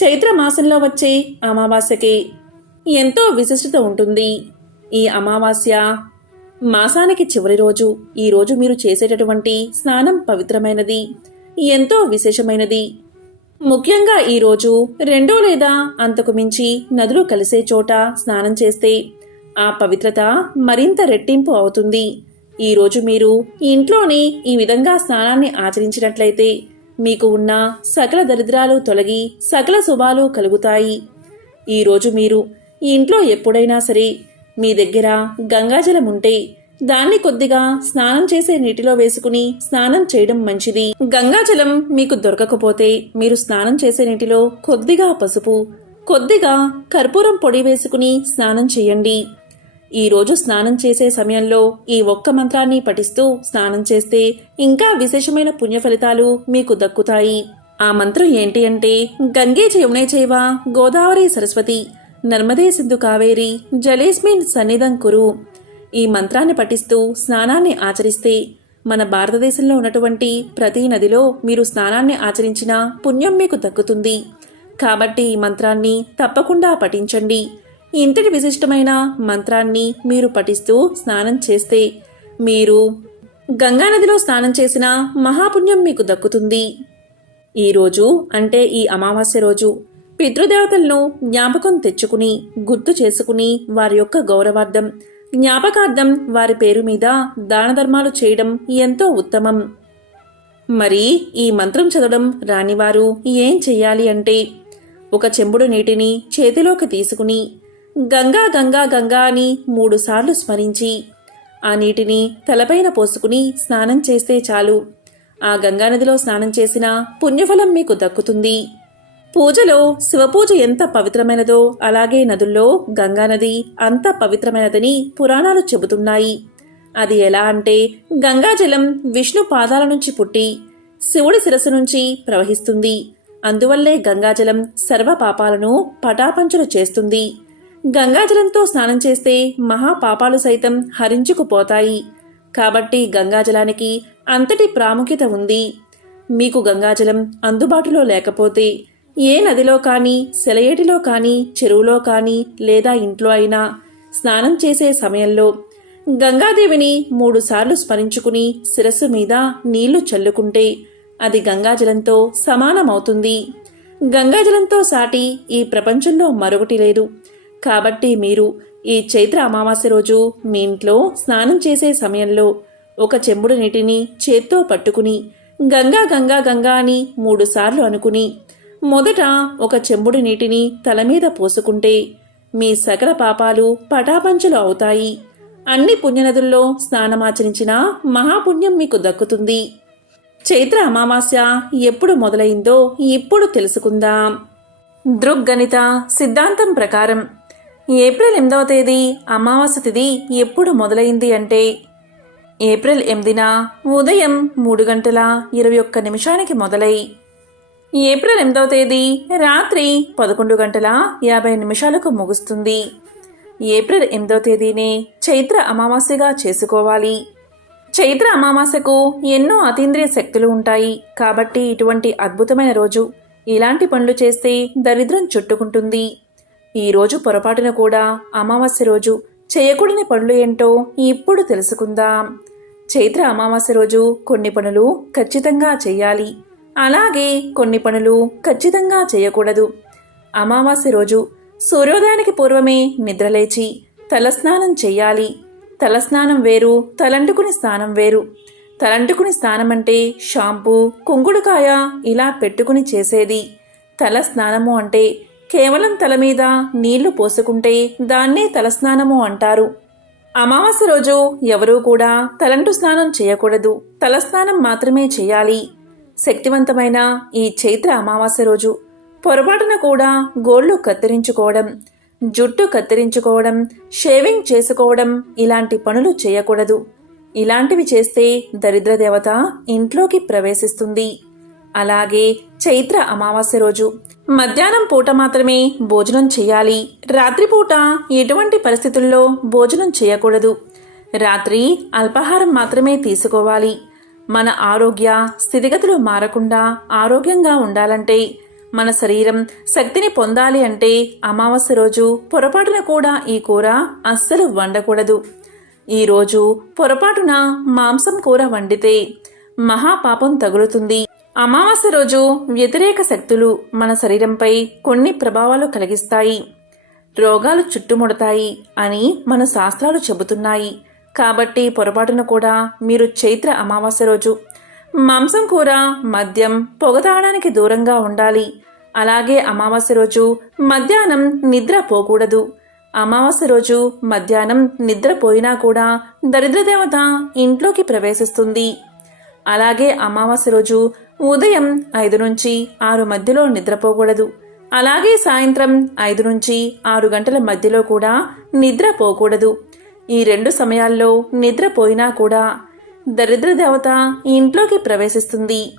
చైత్ర మాసంలో వచ్చే అమావాస్యకి ఎంతో విశిష్టత ఉంటుంది. ఈ అమావాస్య మాసానికి చివరి రోజు. ఈ రోజు మీరు చేసేటటువంటి స్నానం పవిత్రమైనది ఎంతో విశేషమైనది. ముఖ్యంగా ఈరోజు రెండో లేదా అంతకు మించి నదులు కలిసే చోట స్నానం చేస్తే ఆ పవిత్రత మరింత రెట్టింపు అవుతుంది. ఈ రోజు మీరు ఇంట్లోనే ఈ విధంగా స్నానాన్ని ఆచరించినట్లయితే మీకు ఉన్న సకల దరిద్రాలు తొలగి సకల శుభాలు కలుగుతాయి. ఈరోజు మీరు ఇంట్లో ఎప్పుడైనా సరే మీ దగ్గర గంగాజలం ఉంటే దాన్ని కొద్దిగా స్నానం చేసే నీటిలో వేసుకుని స్నానం చేయడం మంచిది. గంగాజలం మీకు దొరకకపోతే మీరు స్నానం చేసే నీటిలో కొద్దిగా పసుపు కొద్దిగా కర్పూరం పొడి వేసుకుని స్నానం చేయండి. ఈరోజు స్నానం చేసే సమయంలో ఈ ఒక్క మంత్రాన్ని పఠిస్తూ స్నానం చేస్తే ఇంకా విశేషమైన పుణ్య ఫలితాలు మీకు దక్కుతాయి. ఆ మంత్రం ఏంటి అంటే గంగే యమునే చేవ గోదావరి సరస్వతి నర్మదే సింధు కావేరి జలేస్మిన్ సన్నిధం కురు. ఈ మంత్రాన్ని పఠిస్తూ స్నానాన్ని ఆచరిస్తే మన భారతదేశంలో ఉన్నటువంటి ప్రతి నదిలో మీరు స్నానాన్ని ఆచరించిన పుణ్యం మీకు దక్కుతుంది. కాబట్టి ఈ మంత్రాన్ని తప్పకుండా పఠించండి. ఇంతటి విశిష్టమైన మంత్రాన్ని మీరు పఠిస్తూ స్నానం చేస్తే మీరు గంగానదిలో స్నానం చేసిన మహాపుణ్యం మీకు దక్కుతుంది. ఈరోజు అంటే ఈ అమావాస్య రోజు పితృదేవతలను జ్ఞాపకం తెచ్చుకుని గుర్తు చేసుకుని వారి యొక్క గౌరవార్థం జ్ఞాపకార్థం వారి పేరు మీద దాన ధర్మాలు చేయడం ఎంతో ఉత్తమం. మరి ఈ మంత్రం చదవడం రానివారు ఏం చెయ్యాలి అంటే ఒక చెంబుడు నీటిని చేతిలోకి తీసుకుని గంగా గంగా గంగా అని మూడుసార్లు స్మరించి ఆ నీటిని తలపైన పోసుకుని స్నానం చేస్తే చాలు. ఆ గంగానదిలో స్నానం చేసిన పుణ్యఫలం మీకు దక్కుతుంది. పూజలో శివపూజ ఎంత పవిత్రమైనదో అలాగే నదుల్లో గంగానది అంత పవిత్రమైనదని పురాణాలు చెబుతున్నాయి. అది ఎలా అంటే గంగాజలం విష్ణు పాదాల నుంచి పుట్టి శివుడి శిరస్సు నుంచి ప్రవహిస్తుంది. అందువల్లే గంగాజలం సర్వ పాపాలను పటాపంచులు చేస్తుంది. గంగాజలంతో స్నానం చేస్తే మహాపాపాలు సైతం హరించుకుపోతాయి. కాబట్టి గంగాజలానికి అంతటి ప్రాముఖ్యత ఉంది. మీకు గంగాజలం అందుబాటులో లేకపోతే ఏ నదిలో కానీ సెలయేటిలో కానీ చెరువులో కానీ లేదా ఇంట్లో అయినా స్నానం చేసే సమయంలో గంగాదేవిని మూడుసార్లు స్మరించుకుని శిరస్సు మీద నీళ్ళు చల్లుకుంటే అది గంగాజలంతో సమానమవుతుంది. గంగాజలంతో సాటి ఈ ప్రపంచంలో మరొకటి లేదు. కాబట్టి మీరు ఈ చైత్ర అమావాస్య రోజు మీ ఇంట్లో స్నానం చేసే సమయంలో ఒక చెంబుడు నీటిని చేత్తో పట్టుకుని గంగా గంగా గంగా అని మూడుసార్లు అనుకుని మొదట ఒక చెంబుడు నీటిని తల మీద పోసుకుంటే మీ సకల పాపాలు పటాపంచలు అవుతాయి. అన్ని పుణ్యనదుల్లో స్నానమాచరించిన మహాపుణ్యం మీకు దక్కుతుంది. చైత్ర అమావాస్య ఎప్పుడు మొదలైందో ఇప్పుడు తెలుసుకుందాం. దృగ్గణిత సిద్ధాంతం ప్రకారం ఏప్రిల్ ఎనిమిదవ తేదీ అమావాస్య తిథి ఎప్పుడు మొదలైంది అంటే ఏప్రిల్ ఎనిమిదిన ఉదయం మూడు గంటల ఇరవై ఒక్క నిమిషానికి మొదలై ఏప్రిల్ ఎనిమిదవ తేదీ రాత్రి పదకొండు గంటల యాభై నిమిషాలకు ముగుస్తుంది. ఏప్రిల్ ఎనిమిదవ తేదీనే చైత్ర అమావాస్యగా చేసుకోవాలి. చైత్ర అమావాస్యకు ఎన్నో అతీంద్రియ శక్తులు ఉంటాయి. కాబట్టి ఇటువంటి అద్భుతమైన రోజు ఇలాంటి పనులు చేస్తే దరిద్రం చుట్టుకుంటుంది. ఈరోజు పొరపాటున కూడా అమావాస్య రోజు చేయకూడని పనులు ఏంటో ఇప్పుడు తెలుసుకుందాం. చైత్ర అమావాస్య రోజు కొన్ని పనులు ఖచ్చితంగా చేయాలి. అలాగే కొన్ని పనులు ఖచ్చితంగా చేయకూడదు. అమావాస్య రోజు సూర్యోదయానికి పూర్వమే నిద్రలేచి తలస్నానం చెయ్యాలి తలస్నానం వేరు తలంటుకుని స్నానం వేరు. తలంటుకుని స్నానం అంటే షాంపూ కుంగుడుకాయ ఇలా పెట్టుకుని చేసేది. తల స్నానము అంటే కేవలం తల మీద నీళ్ళు పోసుకుంటే దాన్నే తలస్నానము అంటారు. అమావాస్య రోజు ఎవరూ కూడా తలంటు స్నానం చేయకూడదు. తలస్నానం మాత్రమే చేయాలి. శక్తివంతమైన ఈ చైత్ర అమావాస్య రోజు పొరపాటున కూడా గోళ్ళు కత్తిరించుకోవడం జుట్టు కత్తిరించుకోవడం షేవింగ్ చేసుకోవడం ఇలాంటి పనులు చేయకూడదు. ఇలాంటివి చేస్తే దరిద్ర దేవత ఇంట్లోకి ప్రవేశిస్తుంది. అలాగే చైత్ర అమావాస్య రోజు మధ్యాహ్నం పూట మాత్రమే భోజనం చేయాలి. రాత్రిపూట ఎటువంటి పరిస్థితుల్లో భోజనం చేయకూడదు. రాత్రి అల్పాహారం మాత్రమే తీసుకోవాలి. మన ఆరోగ్య స్థితిగతులు మారకుండా ఆరోగ్యంగా ఉండాలంటే మన శరీరం శక్తిని పొందాలి అంటే అమావాస్య రోజు పొరపాటున కూడా ఈ కూర అస్సలు వండకూడదు. ఈ రోజు పొరపాటున మాంసం కూర వండితే మహాపాపం తగులుతుంది. అమావాస్య రోజు వ్యతిరేక శక్తులు మన శరీరంపై కొన్ని ప్రభావాలు కలిగిస్తాయి. రోగాలు చుట్టుముడతాయి అని మన శాస్త్రాలు చెబుతున్నాయి. కాబట్టి పొరపాటున కూడా మీరు చైత్ర అమావాస్య రోజు మాంసం కూర మద్యం పొగతాగడానికి దూరంగా ఉండాలి. అలాగే అమావాస్య రోజు మధ్యాహ్నం నిద్ర పోకూడదు. అమావాస్య రోజు మధ్యాహ్నం నిద్రపోయినా కూడా దరిద్ర దేవత ఇంట్లోకి ప్రవేశిస్తుంది. అలాగే అమావాస్య రోజు ఉదయం ఐదు నుంచి ఆరు మధ్యలో నిద్రపోకూడదు. అలాగే సాయంత్రం ఐదు నుంచి ఆరు గంటల మధ్యలో కూడా నిద్రపోకూడదు. ఈ రెండు సమయాల్లో నిద్రపోయినా కూడా దరిద్ర దేవత ఇంట్లోకి ప్రవేశిస్తుంది.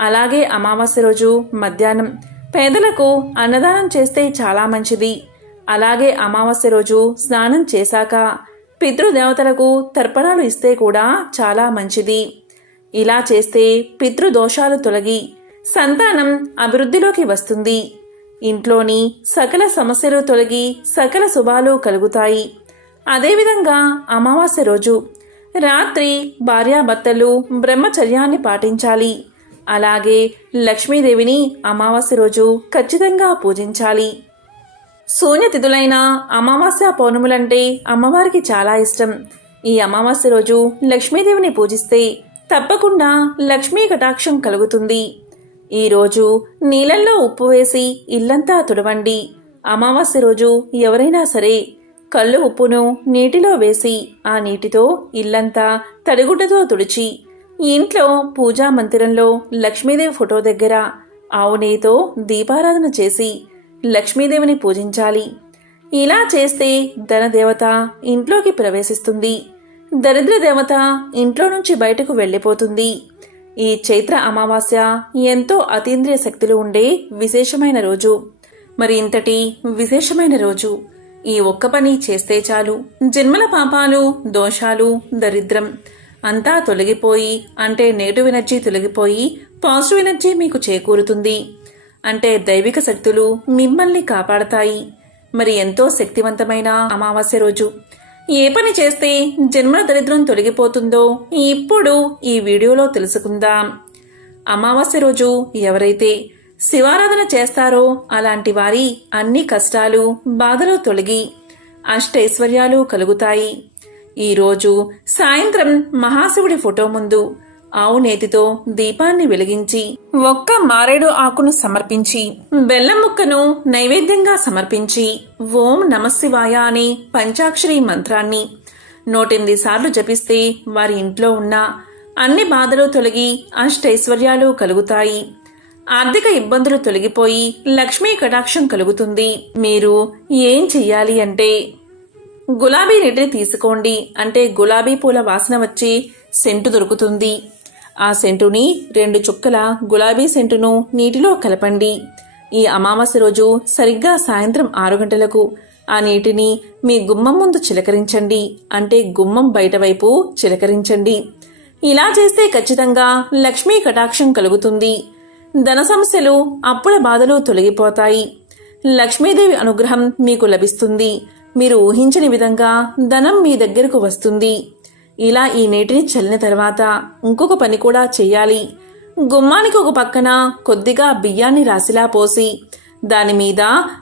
అలాగే అమావాస్య రోజు మధ్యాహ్నం పేదలకు అన్నదానం చేస్తే చాలా మంచిది. అలాగే అమావాస్య రోజు స్నానం చేశాక పితృదేవతలకు తర్పణాలు ఇస్తే కూడా చాలా మంచిది. ఇలా చేస్తే పితృదోషాలు తొలగి సంతానం అభివృద్ధిలోకి వస్తుంది. ఇంట్లోని సకల సమస్యలు తొలగి సకల శుభాలు కలుగుతాయి. అదేవిధంగా అమావాస్య రోజు రాత్రి భార్యాభర్తలు బ్రహ్మచర్యాన్ని పాటించాలి. అలాగే లక్ష్మీదేవిని అమావాస్య రోజు ఖచ్చితంగా పూజించాలి. శూన్యతిథులైన అమావాస్య పౌర్ణములంటే అమ్మవారికి చాలా ఇష్టం. ఈ అమావాస్య రోజు లక్ష్మీదేవిని పూజిస్తే తప్పకుండా లక్ష్మీ కటాక్షం కలుగుతుంది. ఈరోజు నీళ్ళల్లో ఉప్పు వేసి ఇల్లంతా తుడవండి. అమావాస్య రోజు ఎవరైనా సరే కళ్ళు ఉప్పును నీటిలో వేసి ఆ నీటితో ఇల్లంతా తడిగుడ్డతో తుడిచి ఇంట్లో పూజా మందిరంలో లక్ష్మీదేవి ఫోటో దగ్గర ఆవు నెయ్యితో దీపారాధన చేసి లక్ష్మీదేవిని పూజించాలి. ఇలా చేస్తే ధనదేవత ఇంట్లోకి ప్రవేశిస్తుంది. దరిద్ర దేవత ఇంట్లో నుంచి బయటకు వెళ్ళిపోతుంది. ఈ చైత్ర అమావాస్య ఎంతో అతీంద్రియ శక్తులు ఉండే విశేషమైన రోజు. మరి ఇంతటి విశేషమైన రోజు. ఈ ఒక్క పని చేస్తే చాలు. జన్మల పాపాలు దోషాలు దరిద్రం అంతా తొలగిపోయి అంటే నెగిటివ్ ఎనర్జీ తొలగిపోయి పాజిటివ్ ఎనర్జీ మీకు చేకూరుతుంది. అంటే దైవిక శక్తులు మిమ్మల్ని కాపాడతాయి. మరి ఎంతో శక్తివంతమైన అమావాస్య రోజు. ఏ పని చేస్తే జన్మల దరిద్రం తొలగిపోతుందో ఇప్పుడు ఈ వీడియోలో తెలుసుకుందాం. అమావాస్య రోజు ఎవరైతే శివారాధన చేస్తారో అలాంటి వారి అన్ని కష్టాలు బాధలు తొలగి అష్టైశ్వర్యాలు కలుగుతాయి. ఈరోజు సాయంత్రం మహాశివుడి ఫోటో ముందు ఆవు నేతితో దీపాన్ని వెలిగించి ఒక్క మారేడు ఆకును సమర్పించి బెల్లం ముక్కను నైవేద్యంగా సమర్పించి ఓం నమశివాయ అనే పంచాక్షరి మంత్రాన్ని నూటెనిమిది సార్లు జపిస్తే వారి ఇంట్లో ఉన్న అన్ని బాధలు తొలగి అష్టైశ్వర్యాలు కలుగుతాయి. ఆర్థిక ఇబ్బందులు తొలగిపోయి లక్ష్మీ కటాక్షం కలుగుతుంది. మీరు ఏం చెయ్యాలి అంటే గులాబీ రెడ్డి తీసుకోండి. అంటే గులాబీ పూల వాసన వచ్చి సెంటు దొరుకుతుంది. ఆ సెంటుని రెండు చుక్కల గులాబీ సెంటును నీటిలో కలపండి. ఈ అమావాస్య రోజు సరిగ్గా సాయంత్రం ఆరు గంటలకు ఆ నీటిని మీ గుమ్మం ముందు చిలకరించండి. అంటే గుమ్మం బయట వైపు చిలకరించండి. ఇలా చేస్తే ఖచ్చితంగా లక్ష్మీ కటాక్షం కలుగుతుంది. ధన సమస్యలు అప్పుల బాధలు తొలగిపోతాయి. లక్ష్మీదేవి అనుగ్రహం మీకు లభిస్తుంది. మీరు ఊహించని విధంగా ధనం మీ దగ్గరకు వస్తుంది. ఇలా ఈ నీటిని చల్లిన తర్వాత ఇంకొక పని కూడా చెయ్యాలి. గుమ్మానికి ఒక పక్కన కొద్దిగా బియ్యాన్ని రాసిలా పోసి దాని మీద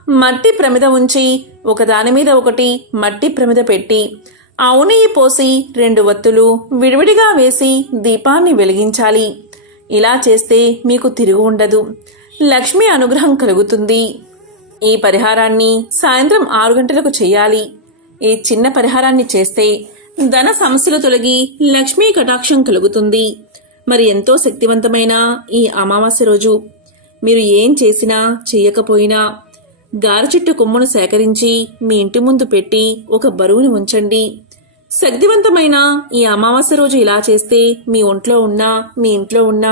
మట్టి ప్రమిద ఉంచి ఒకదాని మీద ఒకటి మట్టి ప్రమిద పెట్టి ఆవు నెయ్యి పోసి రెండు వత్తులు విడివిడిగా వేసి దీపాన్ని వెలిగించాలి. ఇలా చేస్తే మీకు తిరుగు ఉండదు. లక్ష్మి అనుగ్రహం కలుగుతుంది. ఈ పరిహారాన్ని సాయంత్రం ఆరు గంటలకు చేయాలి ఈ చిన్న పరిహారాన్ని చేస్తే ధన సమస్యలు తొలగి లక్ష్మీ కటాక్షం కలుగుతుంది. మరి ఎంతో శక్తివంతమైన ఈ అమావాస్య రోజు. మీరు ఏం చేసినా చేయకపోయినా గారి చెట్టు కొమ్మును సేకరించి మీ ఇంటి ముందు పెట్టి ఒక బరువును ఉంచండి. శక్తివంతమైన ఈ అమావాస్య రోజు ఇలా చేస్తే మీ ఒంట్లో ఉన్న మీ ఇంట్లో ఉన్న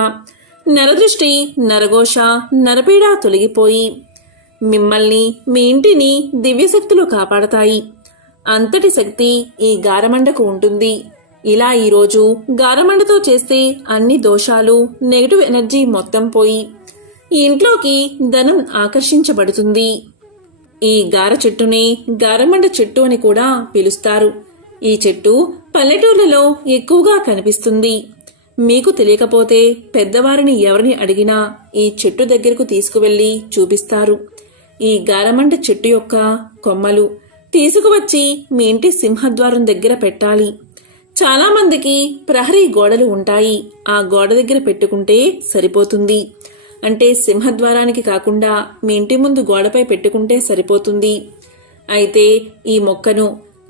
నరదృష్టి నరఘోష నరపీడ తొలగిపోయి మిమ్మల్ని మీ ఇంటిని దివ్యశక్తులు కాపాడతాయి. అంతటి శక్తి ఈ గారమండకు ఉంటుంది. ఇలా ఈరోజు గారమండతో చేస్తే అన్ని దోషాలు నెగటివ్ ఎనర్జీ మొత్తం పోయి ఇంట్లోకి ధనం ఆకర్షించబడుతుంది. ఈ గార చెట్టుని గారమండ చెట్టు అని కూడా పిలుస్తారు. ఈ చెట్టు పల్లెటూర్లలో ఎక్కువగా కనిపిస్తుంది. మీకు తెలియకపోతే పెద్దవారిని ఎవరిని అడిగినా ఈ చెట్టు దగ్గరకు తీసుకువెళ్ళి చూపిస్తారు. ఈ గారమండ చెట్టు యొక్క కొమ్మలు తీసుకువచ్చి మీ ఇంటి సింహద్వారం దగ్గర పెట్టాలి. చాలామందికి ప్రహరీ గోడలు ఉంటాయి. ఆ గోడ దగ్గర పెట్టుకుంటే సరిపోతుంది. అంటే సింహద్వారానికి కాకుండా మీ ఇంటి ముందు గోడపై పెట్టుకుంటే సరిపోతుంది. అయితే ఈ మొక్కను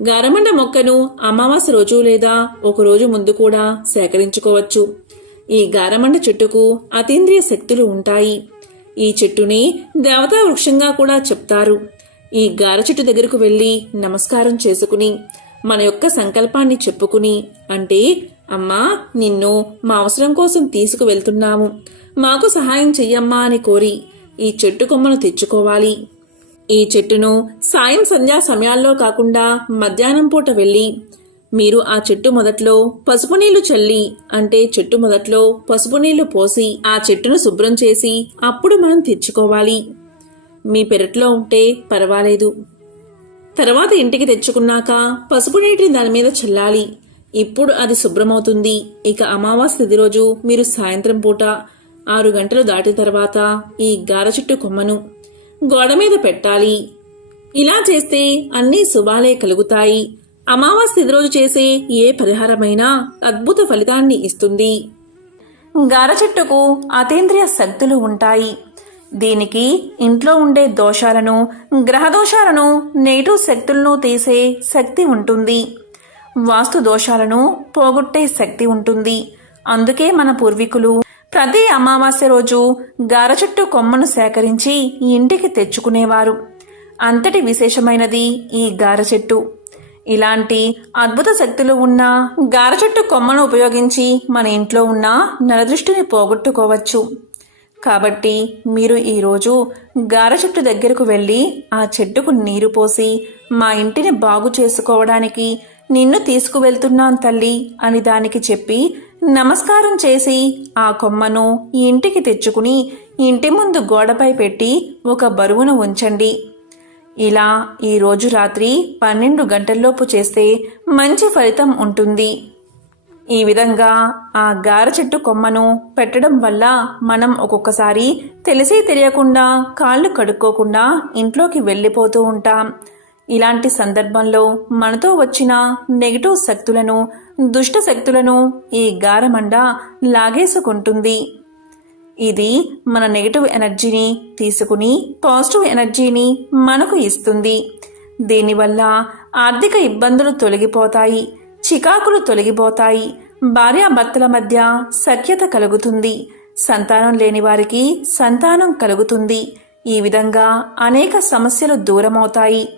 గారమండ మొక్కను అమావాస్య రోజు లేదా ఒక రోజు ముందు కూడా సేకరించుకోవచ్చు. ఈ గారమండ చెట్టుకు అతీంద్రియ శక్తులు ఉంటాయి. ఈ చెట్టుని దేవతా వృక్షంగా కూడా చెప్తారు. ఈ గార చెట్టు దగ్గరకు వెళ్ళి నమస్కారం చేసుకుని మన యొక్క సంకల్పాన్ని చెప్పుకుని అంటే అమ్మా నిన్ను మా అవసరం కోసం తీసుకువెళ్తున్నాము. మాకు సహాయం చెయ్యమ్మా అని కోరి ఈ చెట్టు కొమ్మను తెచ్చుకోవాలి. ఈ చెట్టును సాయం సంధ్యా సమయాల్లో కాకుండా మధ్యాహ్నం పూట వెళ్ళి మీరు ఆ చెట్టు మొదట్లో పసుపు నీళ్ళు చల్లి అంటే చెట్టు మొదట్లో పసుపు నీళ్ళు పోసి ఆ చెట్టును శుభ్రం చేసి అప్పుడు మనం తెచ్చుకోవాలి. మీ పెరట్లో ఉంటే పర్వాలేదు. తర్వాత ఇంటికి తెచ్చుకున్నాక పసుపు నీటిని దాని మీద చల్లాలి. ఇప్పుడు అది శుభ్రమవుతుంది. ఇక అమావాస్య తిది రోజు మీరు సాయంత్రం పూట ఆరు గంటలు దాటిన తర్వాత ఈ గార చెట్టు కొమ్మను గోడ మీద పెట్టాలి. ఇలా చేస్తే అన్ని శుభాలే కలుగుతాయి. అమావాస్య తిది రోజు చేసే ఏ పరిహారమైనా అద్భుత ఫలితాన్ని ఇస్తుంది. గార చెట్టుకు అతీంద్రియ శక్తులు ఉంటాయి. దీనికి ఇంట్లో ఉండే దోషాలను గ్రహ దోషాలను నెగిటివ్ శక్తులను తీసే శక్తి ఉంటుంది. వాస్తు దోషాలను పోగొట్టే శక్తి ఉంటుంది. అందుకే మన పూర్వీకులు ప్రతి అమావాస్య రోజు గారచెట్టు కొమ్మను సేకరించి ఇంటికి తెచ్చుకునేవారు. అంతటి విశేషమైనది ఈ గార చెట్టు ఇలాంటి అద్భుత శక్తులు ఉన్న గార చెట్టు కొమ్మను ఉపయోగించి మన ఇంట్లో ఉన్న నరదృష్టిని పోగొట్టుకోవచ్చు. కాబట్టి మీరు ఈరోజు గార చెట్టు దగ్గరకు వెళ్ళి ఆ చెట్టుకు నీరు పోసి మా ఇంటిని బాగు చేసుకోవడానికి నిన్ను తీసుకువెళ్తున్నాను తల్లి అని దానికి చెప్పి నమస్కారం చేసి ఆ కొమ్మను ఇంటికి తెచ్చుకుని ఇంటి ముందు గోడపై పెట్టి ఒక బరువును ఉంచండి. ఇలా ఈ రోజు రాత్రి పన్నెండు గంటల్లోపు చేస్తే మంచి ఫలితం ఉంటుంది. ఈ విధంగా ఆ గార చెట్టు కొమ్మను పెట్టడం వల్ల మనం ఒక్కొక్కసారి తెలిసి తెలియకుండా కాళ్ళు కడుక్కోకుండా ఇంట్లోకి వెళ్ళిపోతూ ఉంటాం. ఇలాంటి సందర్భంలో మనతో వచ్చిన నెగిటివ్ శక్తులను దుష్ట శక్తులను ఈ గారమండ లాగేసుకుంటుంది. ఇది మన నెగిటివ్ ఎనర్జీని తీసుకుని పాజిటివ్ ఎనర్జీని మనకు ఇస్తుంది. దీనివల్ల ఆర్థిక ఇబ్బందులు తొలగిపోతాయి. చికాకులు తొలగిపోతాయి. భార్యాభర్తల మధ్య సఖ్యత కలుగుతుంది. సంతానం లేని వారికి సంతానం కలుగుతుంది. ఈ విధంగా అనేక సమస్యలు దూరమవుతాయి.